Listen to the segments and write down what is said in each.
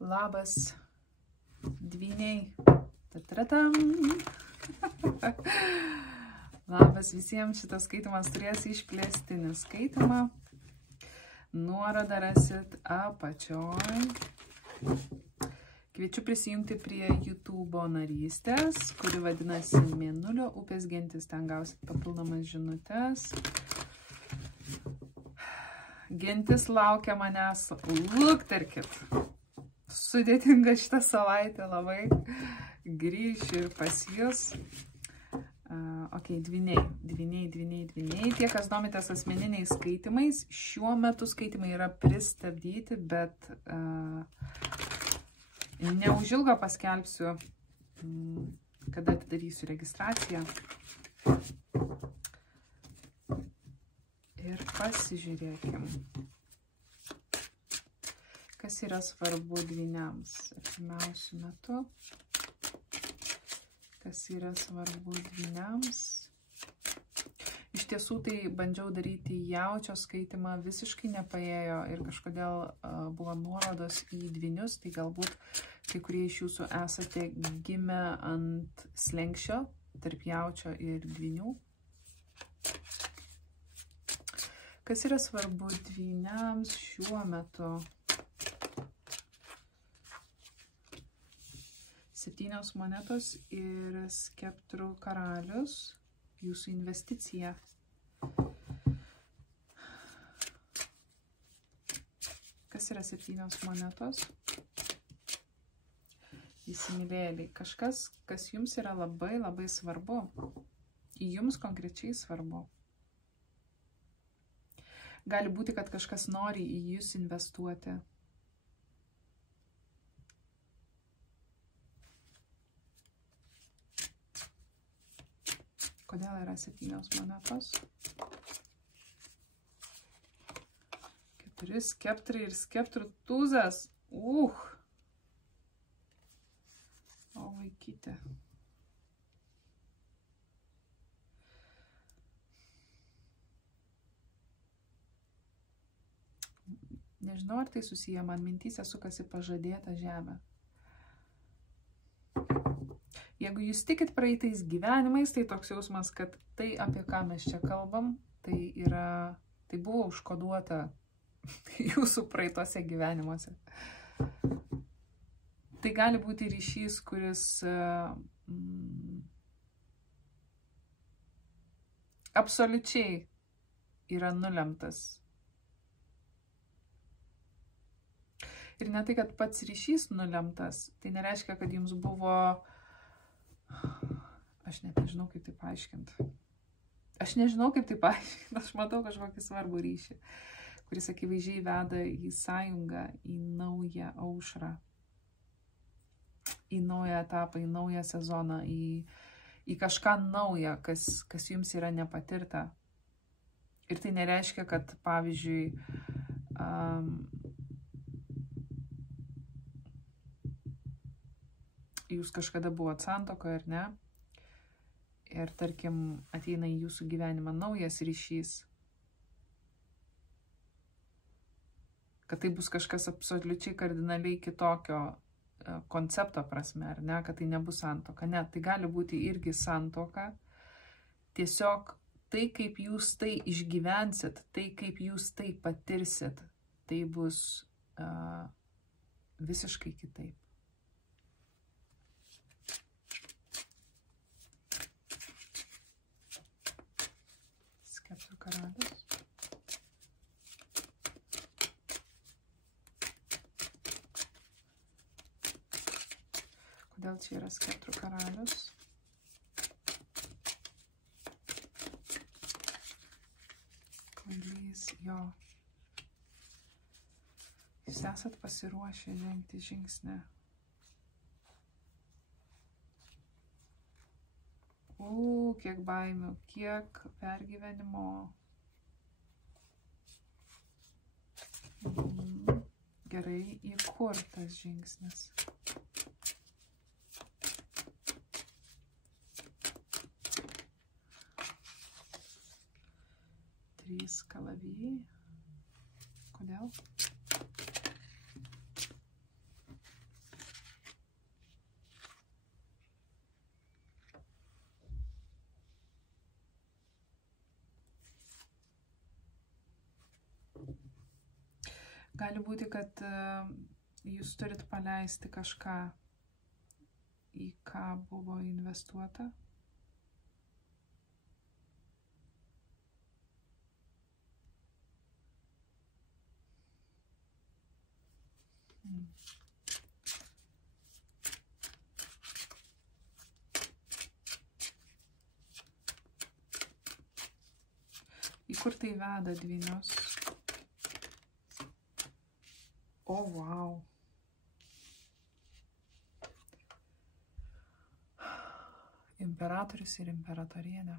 Labas, dvyniai. Tatratam. Labas visiems, šitas skaitimas turės išplėstinį skaitimą. Nuorodą rasit apačioj. Kviečiu prisijungti prie YouTube narystės, kuri vadinasi Mėnulio upės gentis. Ten gausit papildomas žinutes. Gentis laukia manęs. Lukterkit. Sudėtinga šitą savaitę labai. Grįšiu ir pas jūs. Ok, dvyniai. Tie, kas domitės asmeniniais skaitimais, šiuo metu skaitimai yra pristabdyti, bet neužilgo paskelbsiu, kada atidarysiu registraciją. Ir pasižiūrėkim, kas yra svarbu dvyniams artimiausiu metu. Kas yra svarbu dvyniams. Iš tiesų tai bandžiau daryti jaučio skaitimą, visiškai nepaėjo ir kažkodėl buvo nuorodos į dvynius, tai galbūt kai kurie iš jūsų esate gimę ant slenkščio tarp jaučio ir dvynių. Kas yra svarbu dvyniams šiuo metu? 7 monetos ir skeptrų karalius, jūsų investicija. Kas yra 7 monetos? Įsimylėliai. Kažkas, kas jums yra labai, labai svarbu. Jums konkrečiai svarbu. Gali būti, kad kažkas nori į jūs investuoti. Kodėl yra 7 monetos? 4 skeptrai ir skeptrų tūzas. O vaikytė. Nežinau, ar tai susiję, man mintyse sukasi pažadėta žemė. Jeigu jūs tikit praeitais gyvenimais, tai toks jausmas, kad tai, apie ką mes čia kalbam, tai buvo užkoduota jūsų praeitose gyvenimuose. Tai gali būti ryšys, kuris absoliučiai yra nulemtas. Ir ne tai, kad pats ryšys nulemtas, tai nereiškia, kad jums buvo... Aš net nežinau, kaip tai paaiškinti. Aš matau kažkokį svarbų ryšį, kuris akivaizdžiai veda į sąjungą, į naują aušrą, į naują etapą, į naują sezoną, į kažką naują, kas jums yra nepatirta. Ir tai nereiškia, kad, pavyzdžiui, jūs kažkada buvot santuokoje, ar ne? Ir, tarkim, ateina į jūsų gyvenimą naujas ryšys. Kad tai bus kažkas absoliučiai kardinaliai kitokio koncepto prasme, ar ne? Kad tai nebus santuoka. Ne, tai gali būti irgi santuoka. Tiesiog tai, kaip jūs tai išgyvensit, tai, kaip jūs tai patirsit, tai bus visiškai kitaip. Karalius. Kodėl čia yra skeptrų karalius? Kvailys, jo. Jūs esat pasiruošę žengti žingsnį. Kiek baimių, kiek pergyvenimo. Gerai, į kur tas žingsnis? Trys kalavijai. Kodėl? Gali būti, kad jūs turit paleisti kažką, į ką buvo investuota. Į kur tai veda dvynius? O, wow. Imperatorius ir imperatorienė.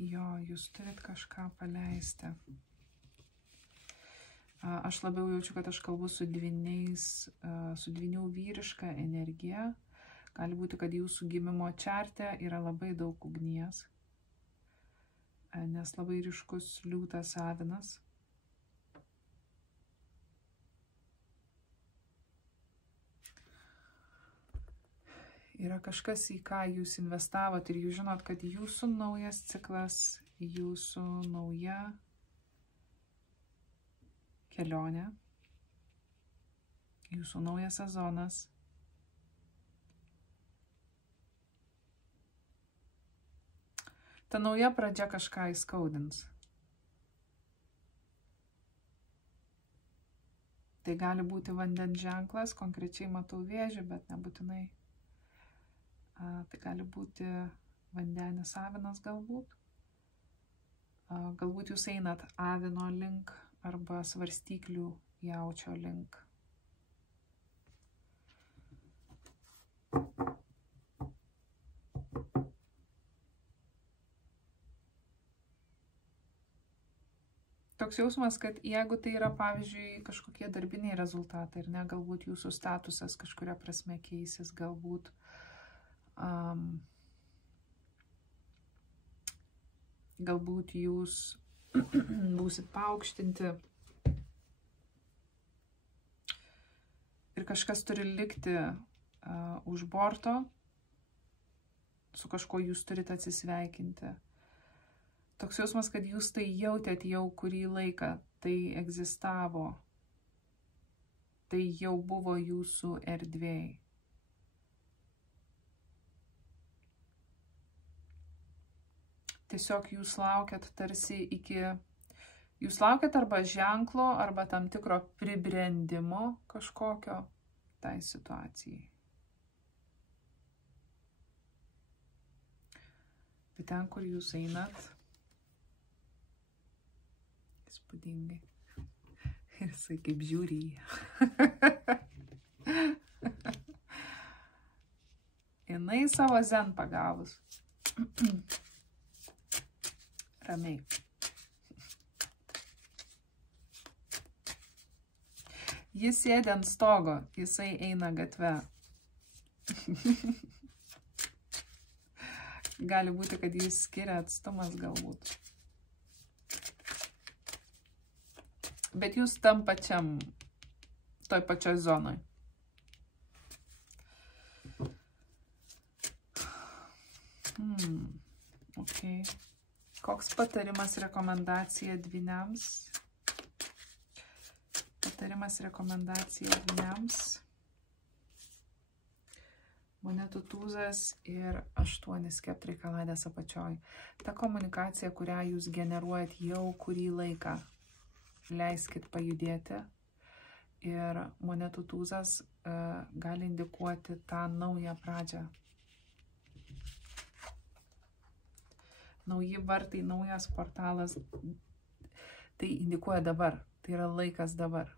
Jo, jūs turit kažką paleisti. Aš labiau jaučiu, kad aš kalbu su dvyniais, su dvynių vyriška energija. Gali būti, kad jūsų gimimo čarte yra labai daug ugnies, nes labai ryškus liūtas avinas. Yra kažkas, į ką jūs investavot ir jūs žinot, kad jūsų naujas ciklas, jūsų nauja kelionė, jūsų naujas sezonas ta nauja pradžia kažką įskaudins. Tai gali būti vandens ženklas, konkrečiai matau vėžį, bet nebūtinai. Tai gali būti vandenis avinas galbūt. Galbūt jūs einat avino link arba svarstyklių jaučio link. Toks jausmas, kad jeigu tai yra, pavyzdžiui, kažkokie darbiniai rezultatai, ir ne, galbūt jūsų statusas kažkuria prasme keisis, galbūt galbūt jūs būsit paaukštinti ir kažkas turi likti už borto, su kažkuo jūs turite atsisveikinti. Toks jausmas, kad jūs tai jautėt jau kurį laiką, tai egzistavo, tai jau buvo jūsų erdvėj. Tiesiog jūs laukiat tarsi jūs laukiat arba ženklo, arba tam tikro pribrendimo kažkokio tai situacijai. Tai ten, kur jūs einat, įspūdingai. Ir jisai kaip žiūri. Jinai savo zen pagavus. Ramiai. Jis sėdi ant stogo, jisai eina gatve. Gali būti, kad jis skiria atstumas galbūt. Bet jūs tam pačiam, toj pačioj zonoj. Okay. Koks patarimas, rekomendacija dvyniams? Patarimas, rekomendacija dvyniams. Monetų tūzas ir 8 skeptrai kaladės apačioj. Ta komunikacija, kurią jūs generuojat jau kurį laiką, leiskit pajudėti. Ir monetų tūzas gali indikuoti tą naują pradžią. Nauji vartai, naujas portalas, tai indikuoja dabar, tai yra laikas dabar.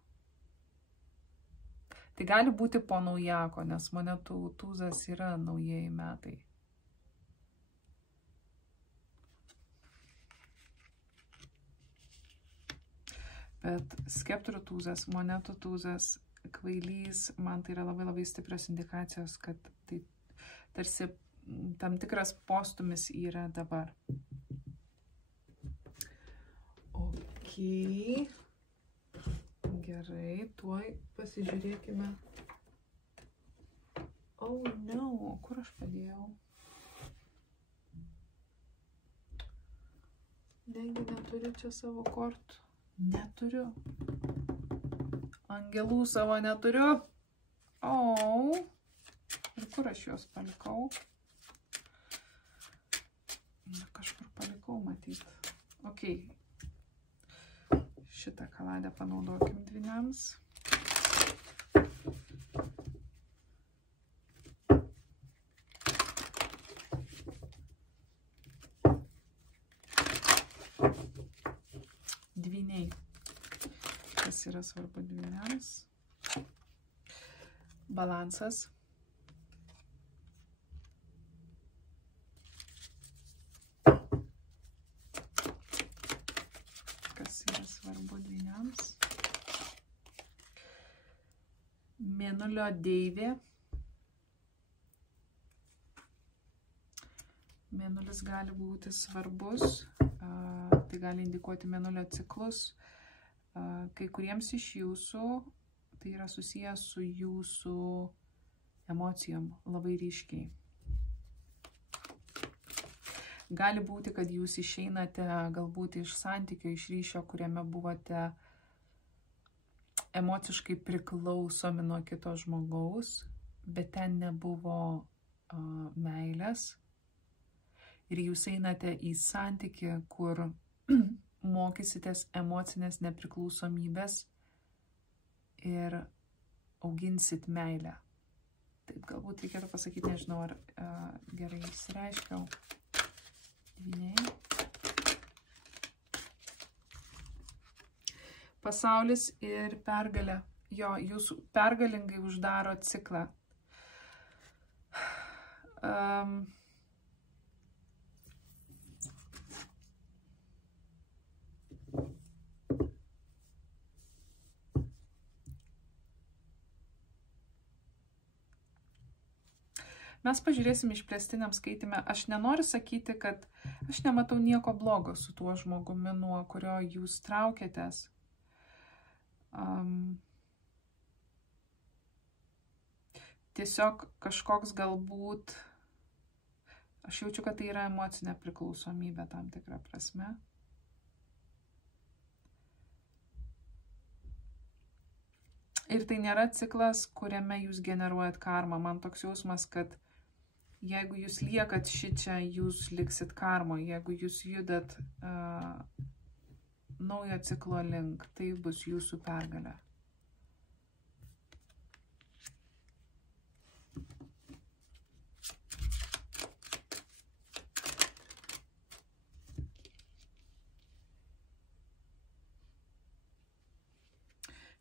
Tai gali būti po naujako, nes monetų tūzas yra naujieji metai. Bet skeptrų tūzas, monetų tūzas, kvailys, man tai yra labai labai stiprios indikacijos, kad tai tarsi tam tikras postumis yra dabar. Ok. Gerai, tuoj pasižiūrėkime. Oh no, kur aš padėjau? Negi neturiu čia savo kortų. Neturiu. Angelų savo neturiu. O. Ir kur aš juos palikau? Kažkur palikau matyti. Ok. Šitą kaladę panaudokim dvyniams. Dvyniai. Kas yra svarbu dvyniams? Balansas. Kas yra svarbu dvyniams? Mėnulio deivė. Mėnulis gali būti svarbus. Tai gali indikuoti mėnulio ciklus. Kai kuriems iš jūsų tai yra susijęs su jūsų emocijom labai ryškiai. Gali būti, kad jūs išeinate galbūt iš santykio, iš ryšio, kuriame buvote emociškai priklausomi nuo kito žmogaus, bet ten nebuvo meilės. Ir jūs einate į santykį, kur mokysitės emocinės nepriklausomybės ir auginsit meilę. Taip galbūt reikėtų pasakyti, nežinau, ar gerai išsireiškiau. Dvyniai. Pasaulis ir pergalė. Jo, jūs pergalingai uždaro ciklą. Mes pažiūrėsim išplėstiniam skaitime. Aš nenoriu sakyti, kad aš nematau nieko blogo su tuo žmogumi, nuo kurio jūs traukėtės. Tiesiog kažkoks galbūt, aš jaučiu, kad tai yra emocinė priklausomybė tam tikrą prasme. Ir tai nėra ciklas, kuriame jūs generuojat karmą. Man toks jausmas, kad jeigu jūs liekat šičia, jūs liksit karmoje. Jeigu jūs judat naujo ciklo link, tai bus jūsų pergalė.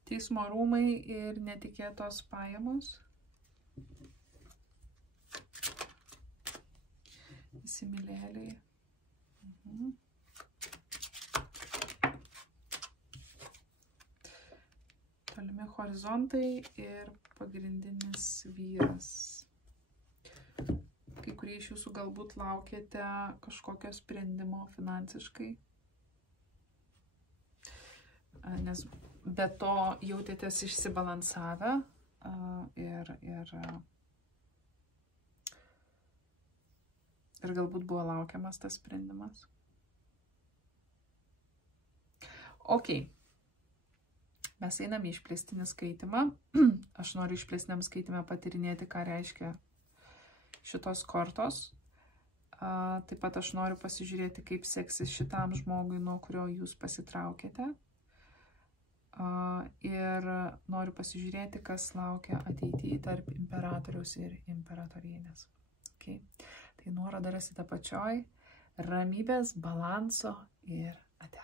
Teismo rūmai ir netikėtos pajamos. Įsimylėliai. Tolimi horizontai ir pagrindinis vyras. Kai kurie iš jūsų galbūt laukėte kažkokio sprendimo finansiškai. Nes be to jautėtės išsibalansavę ir galbūt buvo laukiamas tas sprendimas. Ok. Mes einame į išplėstinį skaitimą. Aš noriu išplėstiniam skaitime patyrinėti, ką reiškia šitos kortos. Taip pat aš noriu pasižiūrėti, kaip seksis šitam žmogui, nuo kurio jūs pasitraukėte. Ir noriu pasižiūrėti, kas laukia ateityje tarp imperatoriaus ir imperatorienės. Okay. Tai nuorodą rasite apačioj. Ramybės, balanso ir ate.